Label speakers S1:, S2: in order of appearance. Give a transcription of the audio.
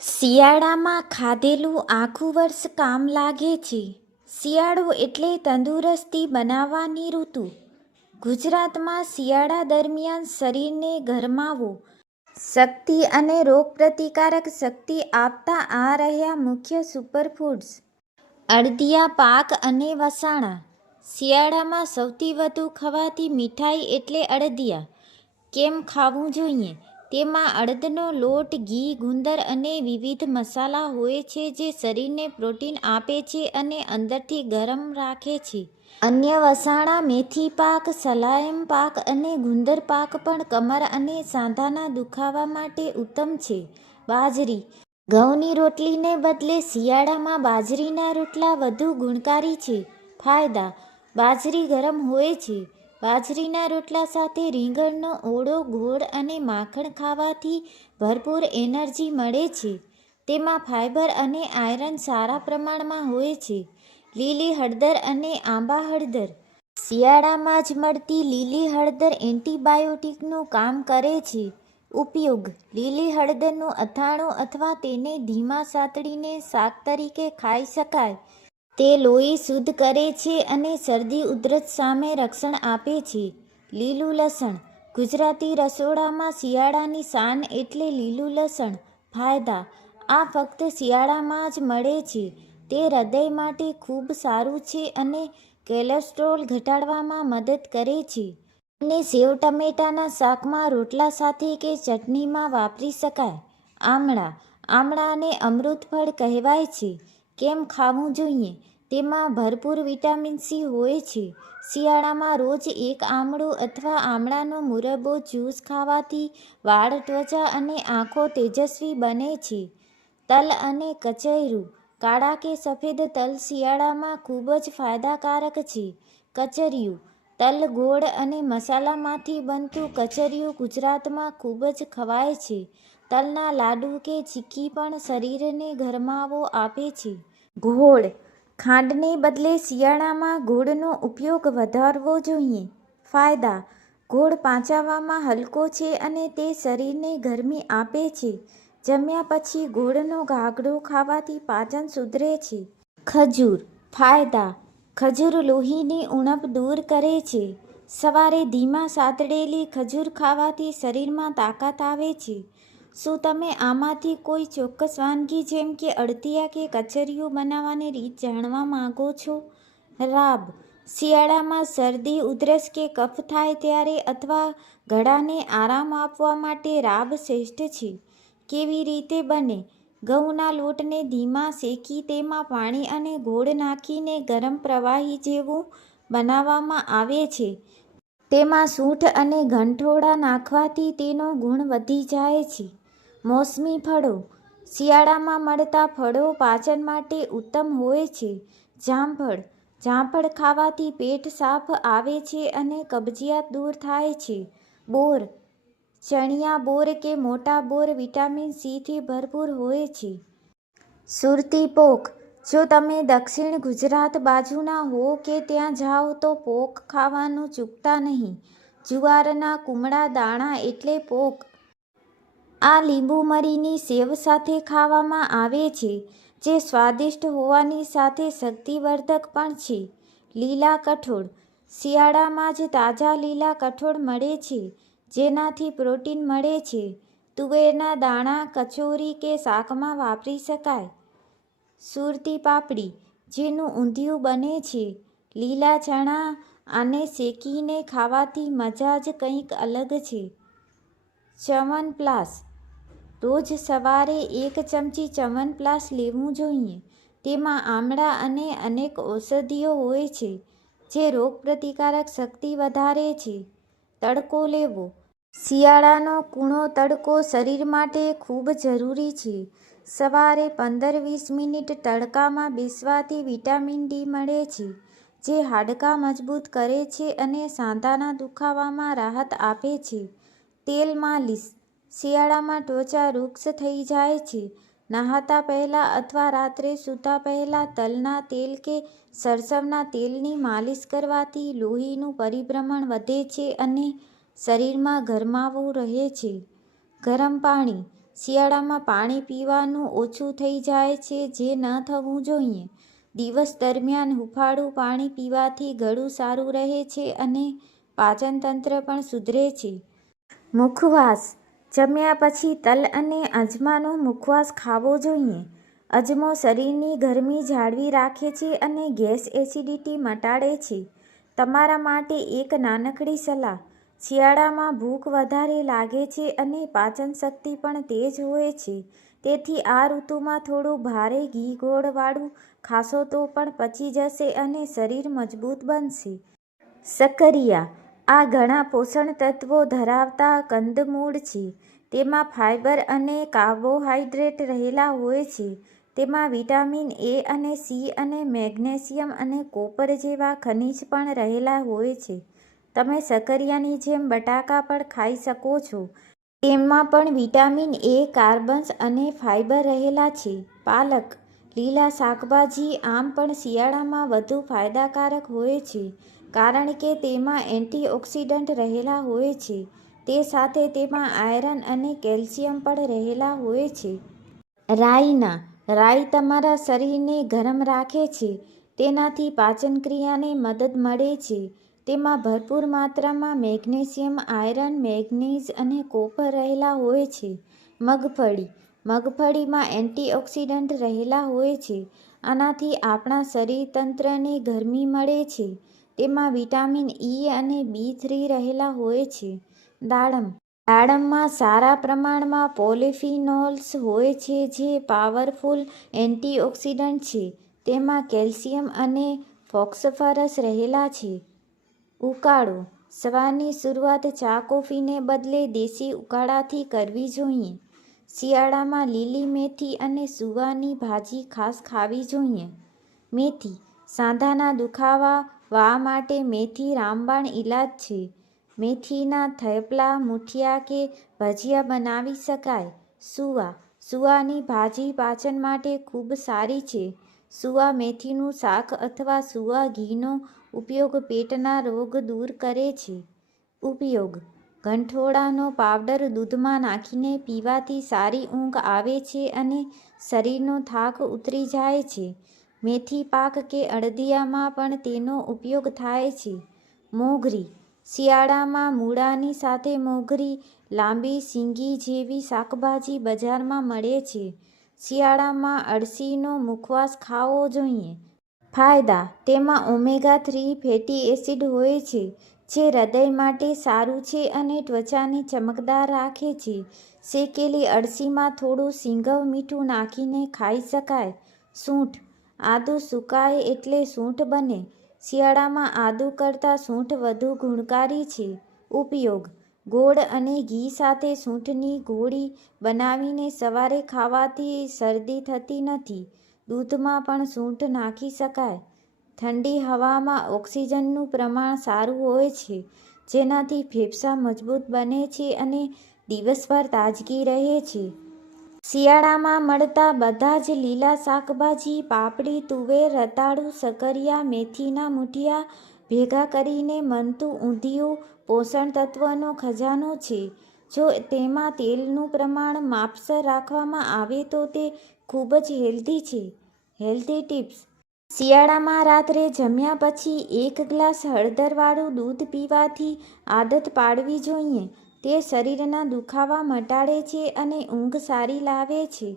S1: શિયાળામાં ખાધેલું આખું વર્ષ કામ લાગે છે. શિયાળો એટલે તંદુરસ્તી બનાવવાની ઋતુ. ગુજરાતમાં શિયાળા દરમિયાન શરીરને ગરમાવો, શક્તિ અને રોગપ્રતિકારક શક્તિ આપતા આ રહ્યા મુખ્ય સુપરફૂડ્સ. અડદિયા પાક અને વસાણા. શિયાળામાં સૌથી વધુ ખવાતી મીઠાઈ એટલે અડદિયા. કેમ ખાવું જોઈએ? તેમાં અડદનો લોટ, ઘી, ગુંદર અને વિવિધ મસાલા હોય છે જે શરીરને પ્રોટીન આપે છે અને અંદરથી ગરમ રાખે છે. અન્ય વસાણા, મેથી પાક, સલાયમ પાક અને ગુંદર પાક પણ કમર અને સાંધાના દુખાવા માટે ઉત્તમ છે. બાજરી. ઘઉંની રોટલીને બદલે શિયાળામાં બાજરીના રોટલા વધુ ગુણકારી છે. ફાયદા. બાજરી ગરમ હોય છે. બાજરીના રોટલા સાથે રીંગણનો ઓળો, ગોળ અને માખણ ખાવાથી ભરપૂર એનર્જી મળે છે. તેમાં ફાઇબર અને આયરન સારા પ્રમાણમાં હોય છે. લીલી હળદર અને આંબા હળદર. શિયાળામાં જ મળતી લીલી હળદર એન્ટીબાયોટિકનું કામ કરે છે. ઉપયોગ. લીલી હળદરનું અથાણું અથવા તેને ધીમા સાતડીને શાક તરીકે ખાઈ શકાય. તે લોહી શુદ્ધ કરે છે અને શરદી ઉધરસ સામે રક્ષણ આપે છે. લીલું લસણ. ગુજરાતી રસોડામાં શિયાળાની શાન એટલે લીલું લસણ. ફાયદા. આ ફક્ત શિયાળામાં જ મળે છે. તે હૃદય માટે ખૂબ સારું છે અને કોલેસ્ટ્રોલ ઘટાડવામાં મદદ કરે છે. અને સેવ ટમેટાના શાકમાં રોટલા સાથે કે ચટણીમાં વાપરી શકાય. આમળા. આમળાને અમૃતફળ કહેવાય છે. કેમ ખાવું જોઈએ? તેમાં ભરપૂર વિટામિન સી હોય છે. શિયાળામાં રોજ એક આમળું અથવા આમળાનો મુરબ્બો જ્યુસ ખાવાથી વાળ ત્વચા અને આંખો તેજસ્વી બને છે. તલ અને કચેરું. કાળા કે સફેદ તલ શિયાળામાં ખૂબ જ ફાયદાકારક છે. કચરિયું. તલ ગોળ અને મસાલામાંથી બનતું કચરિયું ગુજરાતમાં ખૂબ જ ખવાય છે. તલના લાડુ કે ચીક્કી પણ શરીરને ગરમાવો આપે છે. ગોળ. ખાંડને બદલે શિયાળામાં ગોળનો ઉપયોગ વધારવો જોઈએ. ફાયદા. ગોળ પાંચાવામાં હલકો છે અને તે શરીરને ગરમી આપે છે. જમ્યા પછી ગોળનો ગાગડો ખાવાથી પાચન સુધરે છે. ખજૂર. ફાયદા. ખજૂર લોહીની ઉણપ દૂર કરે છે. સવારે ધીમા સાતડેલી ખજૂર ખાવાથી શરીરમાં તાકાત આવે છે. શું તમે આમાંથી કોઈ ચોક્કસ વાનગી જેમ કે અડદિયા કે કચરિયું બનાવવાની રીત જાણવા માગો છો? રાબ, શિયાળામાં શરદી, ઉધરસ કે કફ થાય ત્યારે અથવા ગળાને આરામ આપવા માટે રાબ શ્રેષ્ઠ છે? કેવી રીતે બને? ઘઉંના લોટને ધીમા શેકી તેમાં પાણી અને ગોળ નાખીને ગરમ પ્રવાહી જેવું બનાવવામાં આવે છે. તેમાં સૂંઠ અને ગંઠોડા નાખવાથી તેનો ગુણ વધી જાય છે. મોસમી ફળો. શિયાળામાં મળતા ફળો પાચન માટે ઉત્તમ હોય છે. જામફળ. જામફળ ખાવાથી પેટ સાફ આવે છે અને કબજિયાત દૂર થાય છે. બોર. ચણિયા બોર કે મોટા બોર વિટામિન સીથી ભરપૂર હોય છે. સુરતી પોક. જો તમે દક્ષિણ ગુજરાત બાજુના હો કે ત્યાં જાઓ તો પોક ખાવાનું ચૂકતા નહીં. જુવારના કુમળા દાણા એટલે પોક. આ લીંબુ મરીની સેવ સાથે ખાવામાં આવે છે, જે સ્વાદિષ્ટ હોવાની સાથે શક્તિવર્ધક પણ છે. લીલા કઠોળ. શિયાળામાં જ તાજા લીલા કઠોળ મળે છે, જેનાથી પ્રોટીન મળે છે. તુવેરના દાણા, કચોરી કે શાકમાં વાપરી શકાય. સુરતી પાપડી, જેનું ઊંધિયું બને છે. લીલા ચણા આને શેકીને ખાવાથી મજા જ કંઈક અલગ છે. ચ્યવનપ્રાશ રોજ સવારે એક ચમચી ચ્યવનપ્રાશ લેવું જોઈએ. તેમાં આમળા અને અનેક ઔષધિઓ હોય છે, જે રોગપ્રતિકારક શક્તિ વધારે છે. તડકો લેવો. શિયાળાનો કૂણો તડકો શરીર માટે ખૂબ જરૂરી છે. સવારે પંદર વીસ મિનિટ તડકામાં બેસવાથી વિટામિન ડી મળે છે, જે હાડકાં મજબૂત કરે છે અને સાંધાના દુખાવામાં રાહત આપે છે. તેલ માલિશ શિયાળામાં ત્વચા વૃક્ષ થઈ જાય છે. નહાતા પહેલાં અથવા રાત્રે સૂતા પહેલાં તલના તેલ કે સરસવના તેલની માલિશ કરવાથી લોહીનું પરિભ્રમણ વધે છે અને શરીરમાં ગરમાવું રહે છે. ગરમ પાણી. શિયાળામાં પાણી પીવાનું ઓછું થઈ જાય છે જે ન થવું જોઈએ. દિવસ દરમિયાન હુફાળું પાણી પીવાથી ગળું સારું રહે છે અને પાચનતંત્ર પણ સુધરે છે. મુખવાસ. જમ્યા પછી તલ અને અજમાનો મુખવાસ ખાવો જોઈએ. અજમો શરીરની ગરમી જાળવી રાખે છે અને ગેસ એસિડિટી મટાડે છે. તમારા માટે એક નાનકડી સલાહ. શિયાળામાં ભૂખ વધારે લાગે છે અને પાચન શક્તિ પણ તેજ હોય છે. તેથી આ ઋતુમાં થોડું ભારે ઘી ગોળવાળું ખાશો તો પણ પચી જશે અને શરીર મજબૂત બનશે. સક્કરિયા. આ ઘણા પોષણ તત્વો ધરાવતા કંદમૂળ છે. તેમાં ફાઇબર અને કાર્બોહાઈડ્રેટ રહેલા હોય છે. તેમાં વિટામિન એ અને સી અને મેગ્નેશિયમ અને કોપર જેવા ખનિજ પણ રહેલા હોય છે. તમે સકરિયાની જેમ બટાકા પણ ખાઈ શકો છો. તેમાં પણ વિટામિન એ, કાર્બન્સ અને ફાઇબર રહેલા છે. પાલક, લીલા શાકભાજી, આમ પણ શિયાળામાં વધુ ફાયદાકારક હોય છે. કારણ કે તેમાં એન્ટીઓક્સિડન્ટ રહેલા હોય છે. તે સાથે તેમાં આયરન અને કેલ્શિયમ પણ રહેલા હોય છે. રાઈના, રાઈ તમારા શરીરને ગરમ રાખે છે. તેનાથી પાચનક્રિયાને મદદ મળે છે. તેમાં ભરપૂર માત્રામાં મેગ્નેશિયમ, આયરન, મેગ્નીઝ અને કોપર રહેલા હોય છે. મગફળી, મગફળીમાં એન્ટીઓક્સિડન્ટ રહેલા હોય છે. આનાથી આપણા શરીર તંત્રને ગરમી મળે છે. તેમાં વિટામિન ઈ અને બી થ્રી રહેલા હોય છે. દાડમ. દાડમમાં સારા પ્રમાણમાં પોલિફિનોલ્સ હોય છે જે પાવરફુલ એન્ટીઓક્સિડન્ટ છે. તેમાં કેલ્શિયમ અને ફોક્સફરસ રહેલા છે. ઉકાળો. સવારની શરૂઆત ચા કોફીને બદલે દેશી ઉકાળાથી કરવી જોઈએ. શિયાળામાં લીલી મેથી અને સુવાની ભાજી ખાસ ખાવી જોઈએ. મેથી. સાંધાના દુખાવા વા માટે મેથી રામબાણ ઈલાજ છે. મેથીના થેપલા, મુઠિયા કે ભજીયા બનાવી શકાય. સુવા. સુવાની ભાજી પાચન માટે ખૂબ સારી છે. સુવા મેથીનું શાક અથવા સુવા ઘીનો ઉપયોગ પેટના રોગ દૂર કરે છે. ઉપયોગ. ગંઠોડાનો પાવડર દૂધમાં નાખીને પીવાથી સારી ઊંઘ આવે છે અને શરીરનો થાક ઉતરી જાય છે. મેથી પાક કે અડદિયામાં પણ તેનો ઉપયોગ થાય છે. મોગરી. શિયાળામાં મૂળાની સાથે મોગરી, લાંબી સિંગી જેવી શાકભાજી બજારમાં મળે છે. શિયાળામાં અળસીનો મુખવાસ ખાવો જોઈએ. ફાયદા. તેમાં ઓમેગા થ્રી ફેટી એસિડ હોય છે, જે હૃદય માટે સારું છે અને ત્વચાને ચમકદાર રાખે છે. શેકેલી અળસીમાં થોડું સિંગવ મીઠું નાખીને ખાઈ શકાય. સૂંઠ. આદુ સુકાય એટલે સૂંઠ બને. શિયાળામાં આદુ કરતાં સૂંઠ વધુ ગુણકારી છે. ઉપયોગ. ગોળ અને ઘી સાથે સૂંઠની ગોળી બનાવીને સવારે ખાવાથી શરદી થતી નથી. દૂધમાં પણ સૂંઠ નાખી શકાય. ઠંડી હવામાં ઓક્સિજનનું પ્રમાણ સારું હોય છે, જેનાથી ફેફસા મજબૂત બને છે અને દિવસભર તાજગી રહે છે. શિયાળામાં મળતા બધા જ લીલા શાકભાજી, પાપડી, તુવેર, રતાળુ, સકરિયા, મેથીના મૂઠિયા ભેગા કરીને મનતું ઊંધિયું પોષણ તત્વનો ખજાનો છે. જો તેમાં તેલનું પ્રમાણ માપસર રાખવામાં આવે તો તે ખૂબ જ હેલ્ધી છે. Healthy tips. શિયાળામાં રાત્રે જમ્યા પછી એક ગ્લાસ હળદરવાળું દૂધ પીવાથી આદત પાડવી જોઈએ. તે શરીરના દુખાવા મટાડે છે અને ઊંઘ સારી લાવે છે.